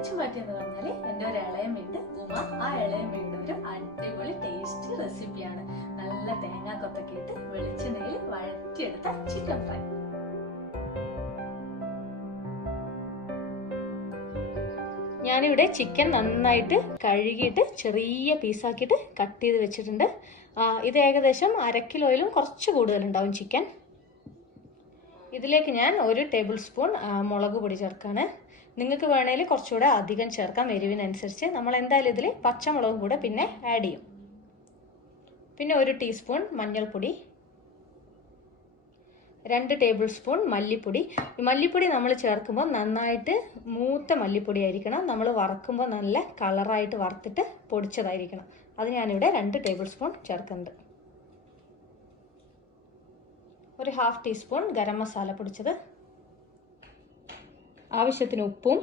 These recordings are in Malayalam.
ഒഴിച്ചു മാറ്റിയെന്ന് പറഞ്ഞാൽ എൻ്റെ ഒരു ഇളയമ്മയുണ്ട് ഉമ. ആ ഇളയമ്മയുടെ ഒരു അടിപൊളി ടേസ്റ്റി റെസിപ്പിയാണ്. നല്ല തേങ്ങാക്കൊത്തൊക്കെ ഇട്ട് വെളിച്ചെണ്ണയിൽ വഴറ്റിയെടുത്ത ചിക്കൻ ഫ്രൈ. ഞാനിവിടെ ചിക്കൻ നന്നായിട്ട് കഴുകിയിട്ട് ചെറിയ പീസാക്കിയിട്ട് കട്ട് ചെയ്ത് വെച്ചിട്ടുണ്ട്. ഇത് ഏകദേശം 1/2 കിലോയിലും കുറച്ച് കൂടുതലുണ്ടാവും ചിക്കൻ. ഇതിലേക്ക് ഞാൻ 1 ടേബിൾ സ്പൂൺ മുളക് പൊടി ചേർക്കാണ്. നിങ്ങൾക്ക് വേണമെങ്കിൽ കുറച്ചുകൂടെ അധികം ചേർക്കാം എരിവിനനുസരിച്ച്. നമ്മൾ എന്തായാലും ഇതിൽ പച്ചമുളകും കൂടെ പിന്നെ ആഡ് ചെയ്യും. പിന്നെ 1 ടീസ്പൂൺ മഞ്ഞൾപ്പൊടി, 2 ടേബിൾ സ്പൂൺ മല്ലിപ്പൊടി. ഈ മല്ലിപ്പൊടി നമ്മൾ ചേർക്കുമ്പോൾ നന്നായിട്ട് മൂത്ത മല്ലിപ്പൊടി ആയിരിക്കണം. നമ്മൾ വറക്കുമ്പോൾ നല്ല കളറായിട്ട് വറുത്തിട്ട് പൊടിച്ചതായിരിക്കണം. അത് ഞാനിവിടെ 2 ടേബിൾ സ്പൂൺ ചേർക്കുന്നുണ്ട്. 1/2 ടീസ്പൂൺ ഗരം മസാല പൊടിച്ചത്, ആവശ്യത്തിന് ഉപ്പും,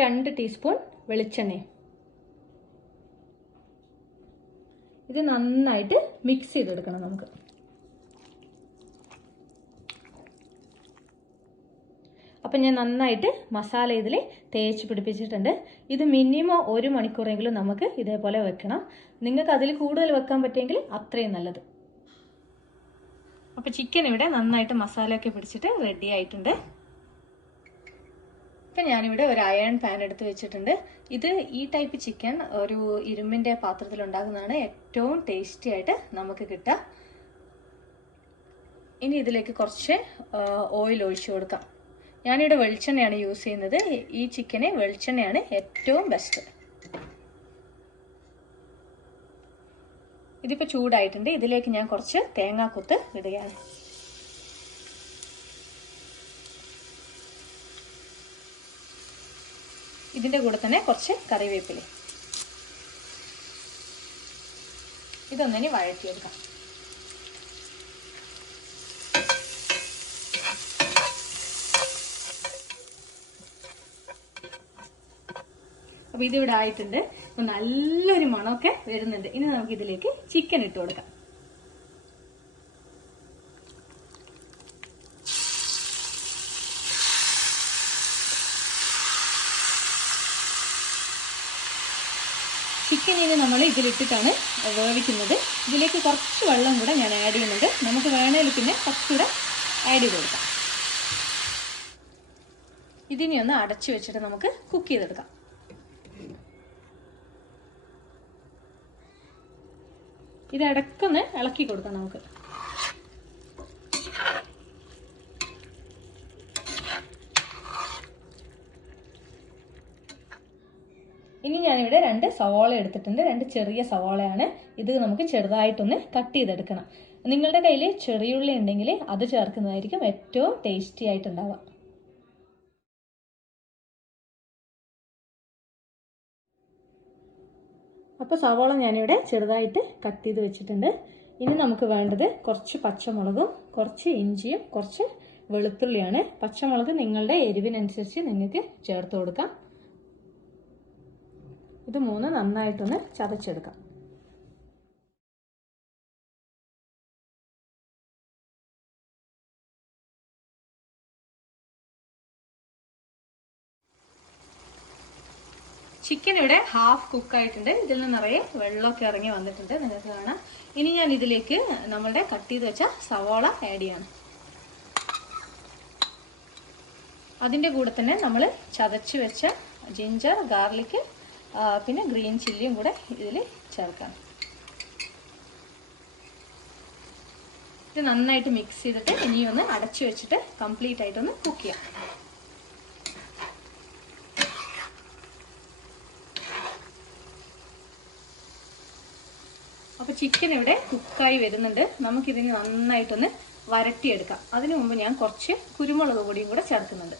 2 ടീസ്പൂൺ വെളിച്ചെണ്ണയും. ഇത് നന്നായിട്ട് മിക്സ് ചെയ്തെടുക്കണം നമുക്ക്. അപ്പം ഞാൻ നന്നായിട്ട് മസാല ഇതിൽ തേച്ച് പിടിപ്പിച്ചിട്ടുണ്ട്. ഇത് മിനിമം 1 മണിക്കൂറെങ്കിലും നമുക്ക് ഇതേപോലെ വെക്കണം. നിങ്ങൾക്ക് അതിൽ കൂടുതൽ വെക്കാൻ പറ്റുമെങ്കിൽ അത്രയും നല്ലത്. അപ്പോൾ ചിക്കൻ ഇവിടെ നന്നായിട്ട് മസാലയൊക്കെ പിടിച്ചിട്ട് റെഡി ആയിട്ടുണ്ട്. ഇപ്പം ഞാനിവിടെ ഒരു അയൺ പാൻ എടുത്ത് വെച്ചിട്ടുണ്ട്. ഇത് ഈ ടൈപ്പ് ചിക്കൻ ഒരു ഇരുമ്പിൻ്റെ പാത്രത്തിൽ ഉണ്ടാക്കുന്നതാണ് ഏറ്റവും ടേസ്റ്റി ആയിട്ട് നമുക്ക് കിട്ടുക. ഇനി ഇതിലേക്ക് കുറച്ച് ഓയിൽ ഒഴിച്ചു കൊടുക്കാം. ഞാനിവിടെ വെളിച്ചെണ്ണയാണ് യൂസ് ചെയ്യുന്നത്. ഈ ചിക്കന് വെളിച്ചെണ്ണയാണ് ഏറ്റവും ബെസ്റ്റ്. ഇതിപ്പോൾ ചൂടായിട്ടുണ്ട്. ഇതിലേക്ക് ഞാൻ കുറച്ച് തേങ്ങാക്കൊത്ത് ഇടുകയാണ്. ഇതിൻ്റെ കൂടെ തന്നെ കുറച്ച് കറിവേപ്പില. ഇതൊന്നിനി വഴറ്റിയെടുക്കാം. അപ്പോൾ ഇതിവിടെ ആയിട്ടുണ്ട്. അപ്പോൾ നല്ലൊരു മണമൊക്കെ വരുന്നുണ്ട്. ഇനി നമുക്ക് ഇതിലേക്ക് ചിക്കൻ ഇട്ട് കൊടുക്കാം. ചിക്കൻ ഇനി നമ്മൾ ഇതിലിട്ടിട്ടാണ് വേവിക്കുന്നത്. ഇതിലേക്ക് കുറച്ച് വെള്ളം കൂടെ ഞാൻ ആഡ് ചെയ്യുന്നുണ്ട്. നമുക്ക് വേണമെങ്കിൽ പിന്നെ കുറച്ചുകൂടെ ആഡ് ചെയ്ത് കൊടുക്കാം. ഇതിനി ഒന്ന് അടച്ചു വെച്ചിട്ട് നമുക്ക് കുക്ക് ചെയ്തെടുക്കാം. ഇത് ഇടയ്ക്കൊന്ന് ഇളക്കി കൊടുക്കാം നമുക്ക്. ഇനി ഞാനിവിടെ 2 സവാള എടുത്തിട്ടുണ്ട്. 2 ചെറിയ സവാളയാണ്. ഇത് നമുക്ക് ചെറുതായിട്ടൊന്ന് കട്ട് ചെയ്തെടുക്കണം. നിങ്ങളുടെ കയ്യിൽ ചെറിയുള്ളി ഉണ്ടെങ്കിൽ അത് ചേർക്കുന്നതായിരിക്കും ഏറ്റവും ടേസ്റ്റി ആയിട്ടുണ്ടാവുക. അപ്പോൾ സവാള ഞാനിവിടെ ചെറുതായിട്ട് കട്ട് ചെയ്ത് വെച്ചിട്ടുണ്ട്. ഇനി നമുക്ക് വേണ്ടത് കുറച്ച് പച്ചമുളകും കുറച്ച് ഇഞ്ചിയും കുറച്ച് വെളുത്തുള്ളിയാണ്. പച്ചമുളക് നിങ്ങളുടെ എരിവിനനുസരിച്ച് നിങ്ങൾക്ക് ചേർത്ത് കൊടുക്കാം. ഇത് 3 നന്നായിട്ടൊന്ന് ചതച്ചെടുക്കാം. ചിക്കൻ ഇവിടെ ഹാഫ് കുക്കായിട്ടുണ്ട്. ഇതിൽ നിന്ന് നിറയെ വെള്ളമൊക്കെ ഇറങ്ങി വന്നിട്ടുണ്ട്, നിങ്ങൾക്ക് കാണാം. ഇനി ഞാൻ ഇതിലേക്ക് നമ്മളുടെ കട്ട് ചെയ്ത് വെച്ച സവാള ആഡ് ചെയ്യാണ്. അതിൻ്റെ കൂടെ തന്നെ നമ്മൾ ചതച്ച് വെച്ച ജിഞ്ചർ, ഗാർലിക്, പിന്നെ ഗ്രീൻ ചില്ലിയും കൂടെ ഇതിൽ ചേർക്കാം. ഇത് നന്നായിട്ട് മിക്സ് ചെയ്തിട്ട് ഇനിയൊന്ന് അടച്ചു വെച്ചിട്ട് കംപ്ലീറ്റ് ആയിട്ടൊന്ന് കുക്ക് ചെയ്യാം. അപ്പോൾ ചിക്കൻ ഇവിടെ കുക്കായി വരുന്നുണ്ട്. നമുക്കിതിന് നന്നായിട്ടൊന്ന് വരട്ടിയെടുക്കാം. അതിനു മുമ്പ് ഞാൻ കുറച്ച് കുരുമുളക് പൊടിയും കൂടെ ചേർക്കുന്നുണ്ട്.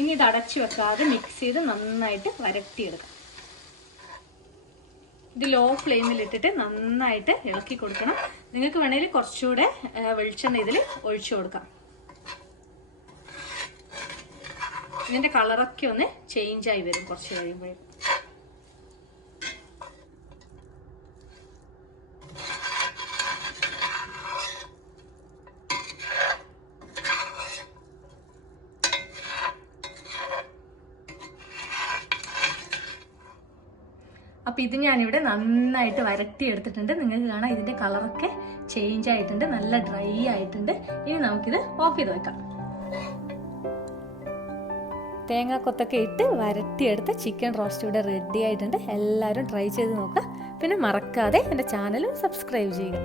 ഇനി ഇത് അടച്ചു വെക്കാതെ മിക്സ് ചെയ്ത് നന്നായിട്ട് വരട്ടിയെടുക്കാം. ഇത് ലോ ഫ്ലെയിമിൽ ഇട്ടിട്ട് നന്നായിട്ട് ഇളക്കി കൊടുക്കണം. നിങ്ങൾക്ക് വേണമെങ്കിൽ കുറച്ചുകൂടെ വെളിച്ചെണ്ണ ഇതിൽ ഒഴിച്ചു കൊടുക്കാം. ഇതിൻ്റെ കളറൊക്കെ ഒന്ന് ചേഞ്ച് ആയി വരും കുറച്ച് കഴിയുമ്പോഴേ. അപ്പോൾ ഇത് ഞാനിവിടെ നന്നായിട്ട് വരട്ടി എടുത്തിട്ടുണ്ട്. നിങ്ങൾക്ക് കാണാം ഇതിൻ്റെ കളറൊക്കെ ചേഞ്ച് ആയിട്ടുണ്ട്, നല്ല ഡ്രൈ ആയിട്ടുണ്ട്. ഇനി നമുക്കിത് ഓഫ് ചെയ്ത് വെക്കാം. തേങ്ങാക്കൊത്തൊക്കെ ഇട്ട് വരട്ടിയെടുത്ത ചിക്കൻ റോസ്റ്റ് ഇവിടെ റെഡി ആയിട്ടുണ്ട്. എല്ലാവരും ട്രൈ ചെയ്ത് നോക്കുക. പിന്നെ മറക്കാതെ എൻ്റെ ചാനൽ സബ്സ്ക്രൈബ് ചെയ്യുക.